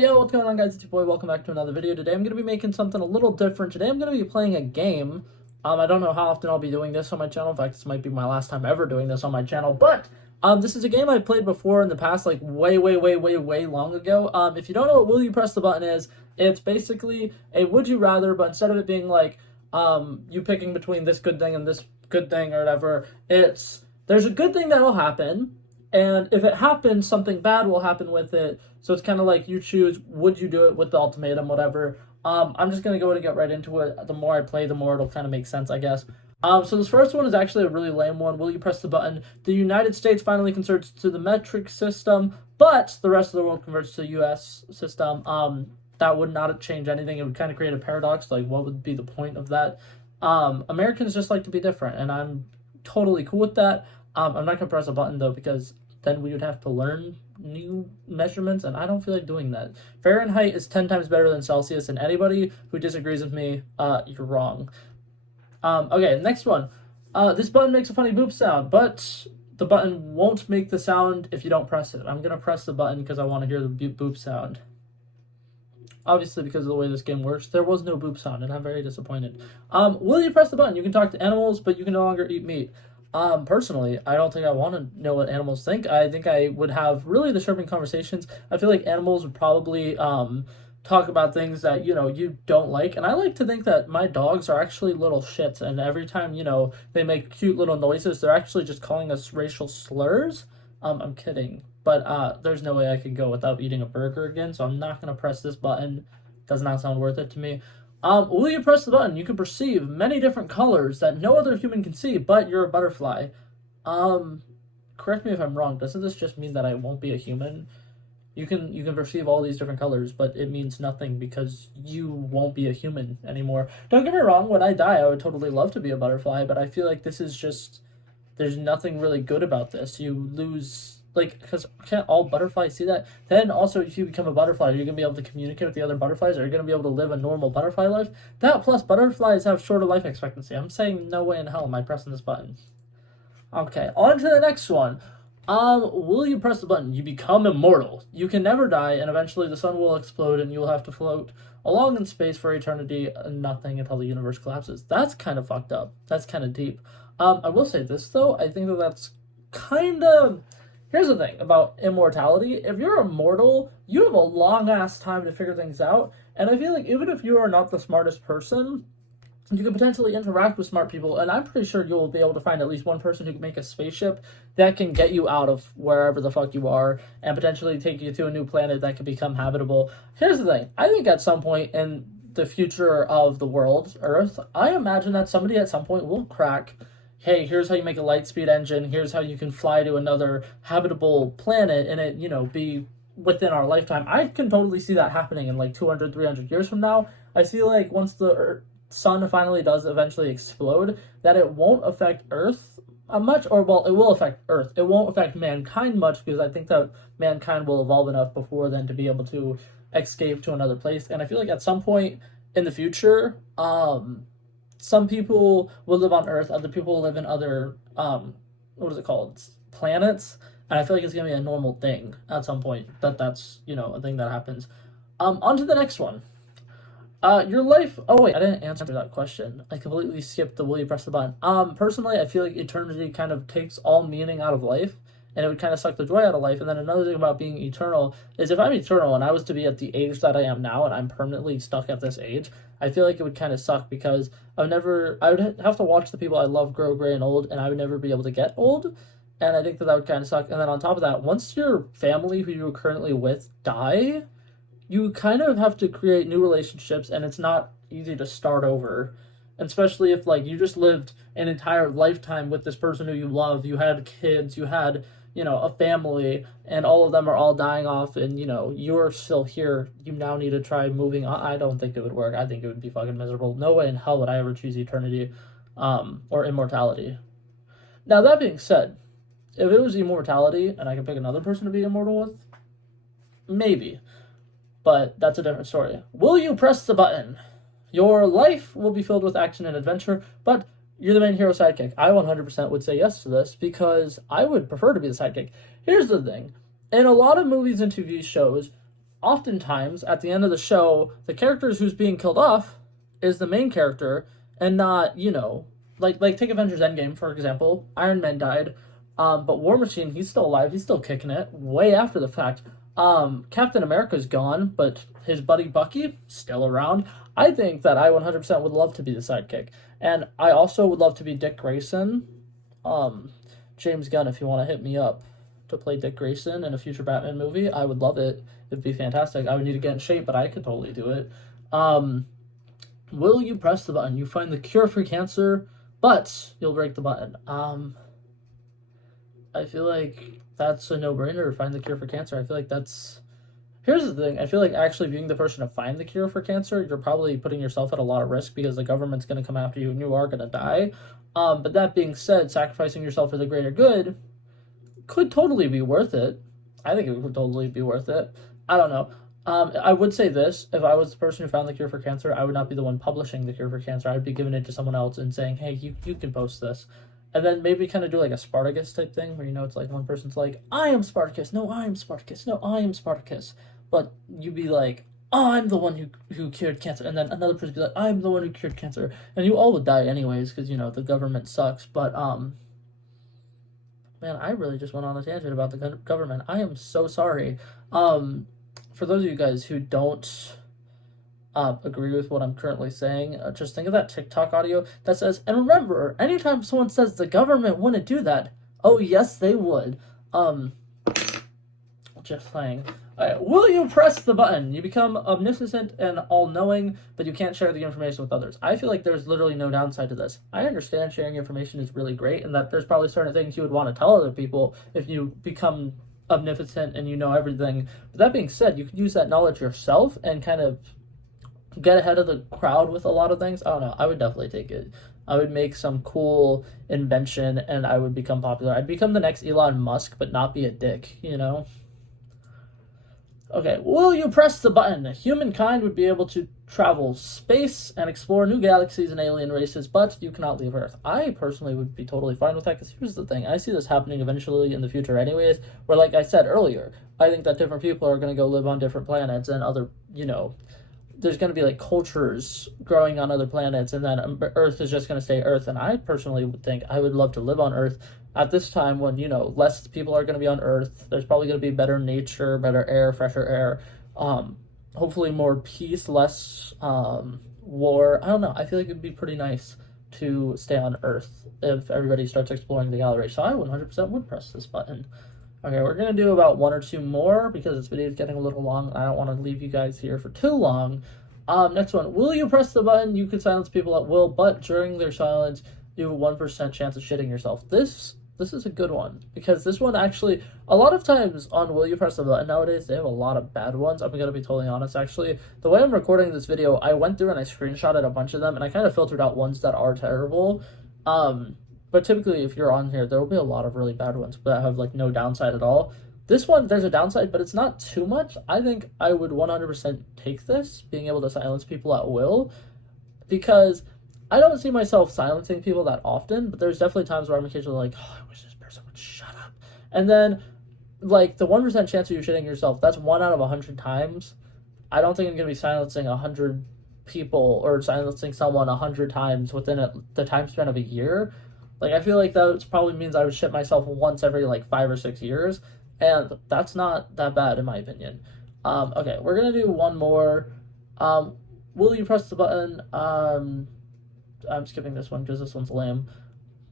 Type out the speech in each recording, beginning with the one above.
Yo, what's going on, guys? It's your boy. Welcome back to another video. Today I'm going to be making something a little different. Today I'm going to be playing a game. I don't know how often I'll be doing this on my channel. In fact, this might be my last time ever doing this on my channel. But this is a game I've played before in the past, like way long ago. If you don't know what Will You Press the Button is, it's basically a would you rather, but instead of it being like you picking between this good thing and this good thing or whatever, it's there's a good thing that'll happen. And if it happens, something bad will happen with it. So it's kind of like you choose, would you do it with the ultimatum, whatever. I'm just going to go and get right into it. The more I play, the more it'll kind of make sense, I guess. So this first one is actually a really lame one. Will you press the button? The United States finally converts to the metric system, but the rest of the world converts to the U.S. system. That would not change anything. It would kind of create a paradox. Like, what would be the point of that? Americans just like to be different, and I'm totally cool with that. I'm not going to press a button, though, because then we would have to learn new measurements, and I don't feel like doing that. Fahrenheit is 10 times better than Celsius, and anybody who disagrees with me, you're wrong. Okay, next one. This button makes a funny boop sound, but the button won't make the sound if you don't press it. I'm going to press the button because I want to hear the boop sound. Obviously, because of the way this game works, there was no boop sound, and I'm very disappointed. Will you press the button? You can talk to animals, but you can no longer eat meat. Personally, I don't think I want to know what animals think. I think I would have really disturbing conversations. I feel like animals would probably talk about things that, you don't like. And I like to think that my dogs are actually little shits. And every time, they make cute little noises, they're actually just calling us racial slurs. I'm kidding. But there's no way I could go without eating a burger again. So I'm not going to press this button. Does not sound worth it to me. Will you press the button? You can perceive many different colors that no other human can see, but you're a butterfly. Correct me if I'm wrong. Doesn't this just mean that I won't be a human? You can perceive all these different colors, but it means nothing because you won't be a human anymore. Don't get me wrong. When I die, I would totally love to be a butterfly, but I feel like this is just there's nothing really good about this. You lose. Like, because can't all butterflies see that? Then also, if you become a butterfly, you're going to be able to communicate with the other butterflies? Are you going to be able to live a normal butterfly life? That plus butterflies have shorter life expectancy. I'm saying no way in hell am I pressing this button. Okay, on to the next one. Will you press the button? You become immortal. You can never die, and eventually the sun will explode, and you'll have to float along in space for eternity, and nothing until the universe collapses. That's kind of fucked up. That's kind of deep. I will say this, though. I think that's kind of... Here's the thing about immortality. If you're immortal, you have a long-ass time to figure things out. And I feel like even if you are not the smartest person, you can potentially interact with smart people. And I'm pretty sure you'll be able to find at least one person who can make a spaceship that can get you out of wherever the fuck you are and potentially take you to a new planet that can become habitable. Here's the thing. I think at some point in the future of the world, Earth, I imagine that somebody at some point will crack... Hey, here's how you make a light speed engine. Here's how you can fly to another habitable planet and it, be within our lifetime. I can totally see that happening in like 200, 300 years from now. I feel like once the sun finally does eventually explode, that it won't affect Earth much, or well, it will affect Earth. It won't affect mankind much because I think that mankind will evolve enough before then to be able to escape to another place. And I feel like at some point in the future, some people will live on Earth, other people will live in other, what is it called? Planets. And I feel like it's going to be a normal thing at some point that's, a thing that happens. On to the next one. Your life... Oh, wait, I didn't answer that question. I completely skipped the will you press the button. Personally, I feel like eternity kind of takes all meaning out of life, and it would kind of suck the joy out of life. And then another thing about being eternal is if I'm eternal and I was to be at the age that I am now and I'm permanently stuck at this age, I feel like it would kind of suck because I would have to watch the people I love grow gray and old, and I would never be able to get old. And I think that would kind of suck. And then on top of that, once your family who you're currently with die, you kind of have to create new relationships, and it's not easy to start over. And especially if, like, you just lived an entire lifetime with this person who you love, you had kids, you had... a family, and all of them are all dying off, and, you're still here. You now need to try moving on. I don't think it would work. I think it would be fucking miserable. No way in hell would I ever choose eternity, or immortality. Now, that being said, if it was immortality, and I could pick another person to be immortal with, maybe. But that's a different story. Will you press the button? Your life will be filled with action and adventure, but you're the main hero sidekick. I 100% would say yes to this because I would prefer to be the sidekick. Here's the thing. In a lot of movies and TV shows, oftentimes at the end of the show, the character who's being killed off is the main character, and not, you know, like take Avengers Endgame for example. Iron Man died, but War Machine, he's still alive, he's still kicking it way after the fact. Captain America's gone, but his buddy Bucky still around. I think that I 100% would love to be the sidekick, and I also would love to be Dick Grayson. James Gunn, if you want to hit me up to play Dick Grayson in a future Batman movie, I would love it. It'd be fantastic. I would need to get in shape, but I could totally do it. Will you press the button? You find the cure for cancer, but you'll break the button. I feel like that's a no-brainer. Find the cure for cancer. I feel like that's... Here's the thing. I feel like actually being the person to find the cure for cancer, you're probably putting yourself at a lot of risk because the government's going to come after you and you are going to die. But that being said, sacrificing yourself for the greater good could totally be worth it. I think it would totally be worth it. I don't know. I would say this. If I was the person who found the cure for cancer, I would not be the one publishing the cure for cancer. I'd be giving it to someone else and saying, hey, you can post this. And then maybe kind of do like a Spartacus type thing where, you know, it's like one person's like, I am Spartacus. No, I am Spartacus. No, I am Spartacus. But you'd be like, oh, I'm the one who cured cancer. And then another person would be like, I'm the one who cured cancer. And you all would die anyways because, you know, the government sucks. But, man, I really just went on a tangent about the government. I am so sorry. For those of you guys who don't agree with what I'm currently saying, just think of that TikTok audio that says, and remember, anytime someone says the government wouldn't do that, oh, yes, they would. Just saying. Will you press the button? You become omniscient and all-knowing, but you can't share the information with others. I feel like there's literally no downside to this. I understand sharing information is really great, and that there's probably certain things you would want to tell other people if you become omnipotent and you know everything. But that being said, you could use that knowledge yourself and kind of get ahead of the crowd with a lot of things. I don't know. I would definitely take it. I would make some cool invention, and I would become popular. I'd become the next Elon Musk, but not be a dick, you know? Okay, will you press the button? Humankind would be able to travel space and explore new galaxies and alien races, but you cannot leave Earth. I personally would be totally fine with that, because here's the thing. I see this happening eventually in the future anyways, where, like I said earlier, I think that different people are going to go live on different planets and other, you know, there's going to be, like, cultures growing on other planets, and then Earth is just going to stay Earth, and I personally would think I would love to live on Earth at this time when, you know, less people are going to be on Earth. There's probably going to be better nature, better air, fresher air, hopefully more peace, less war. I don't know. I feel like it'd be pretty nice to stay on Earth if everybody starts exploring the galaxy. So I 100% would press this button. Okay, we're going to do about one or two more because this video is getting a little long. I don't want to leave you guys here for too long. Next one. Will you press the button? You can silence people at will, but during their silence, you have a 1% chance of shitting yourself. This is a good one, because this one actually, a lot of times on Will You Press the Button nowadays, they have a lot of bad ones. I'm going to be totally honest, actually. The way I'm recording this video, I went through and I screenshotted a bunch of them, and I kind of filtered out ones that are terrible. But typically, if you're on here, there will be a lot of really bad ones that have, like, no downside at all. This one, there's a downside, but it's not too much. I think I would 100% take this, being able to silence people at will, because I don't see myself silencing people that often, but there's definitely times where I'm occasionally like, oh, I wish this person would shut up. And then, like, the 1% chance of you shitting yourself, that's 1 out of 100 times. I don't think I'm going to be silencing 100 people or silencing someone 100 times within the time span of a year. Like, I feel like that probably means I would shit myself once every, like, 5 or 6 years, and that's not that bad, in my opinion. Okay, we're going to do one more. Will you press the button? I'm skipping this one because this one's lame.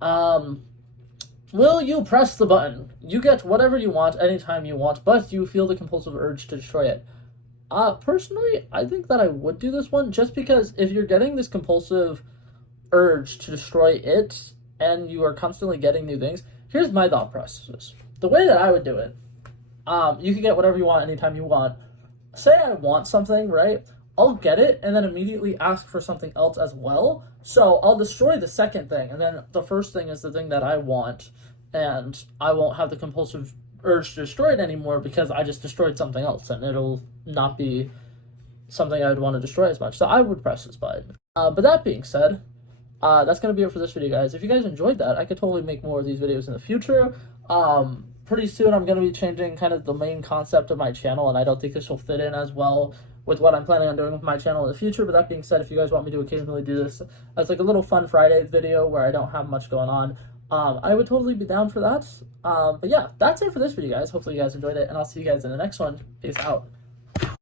Will you press the button? You get whatever you want anytime you want, but you feel the compulsive urge to destroy it. Personally, I think that I would do this one, just because if you're getting this compulsive urge to destroy it, and you are constantly getting new things, here's my thought process. The way that I would do it, you can get whatever you want anytime you want. Say I want something, right? I'll get it and then immediately ask for something else as well. So I'll destroy the second thing, and then the first thing is the thing that I want, and I won't have the compulsive urge to destroy it anymore because I just destroyed something else, and it'll not be something I would want to destroy as much. So I would press this button. But that being said, that's going to be it for this video, guys. If you guys enjoyed that, I could totally make more of these videos in the future. pretty soon I'm going to be changing kind of the main concept of my channel, and I don't think this will fit in as well with what I'm planning on doing with my channel in the future. But that being said, if you guys want me to occasionally do this as like a little fun Friday video where I don't have much going on, I would totally be down for that. But yeah, that's it for this video, guys. Hopefully you guys enjoyed it, and I'll see you guys in the next one. Peace out.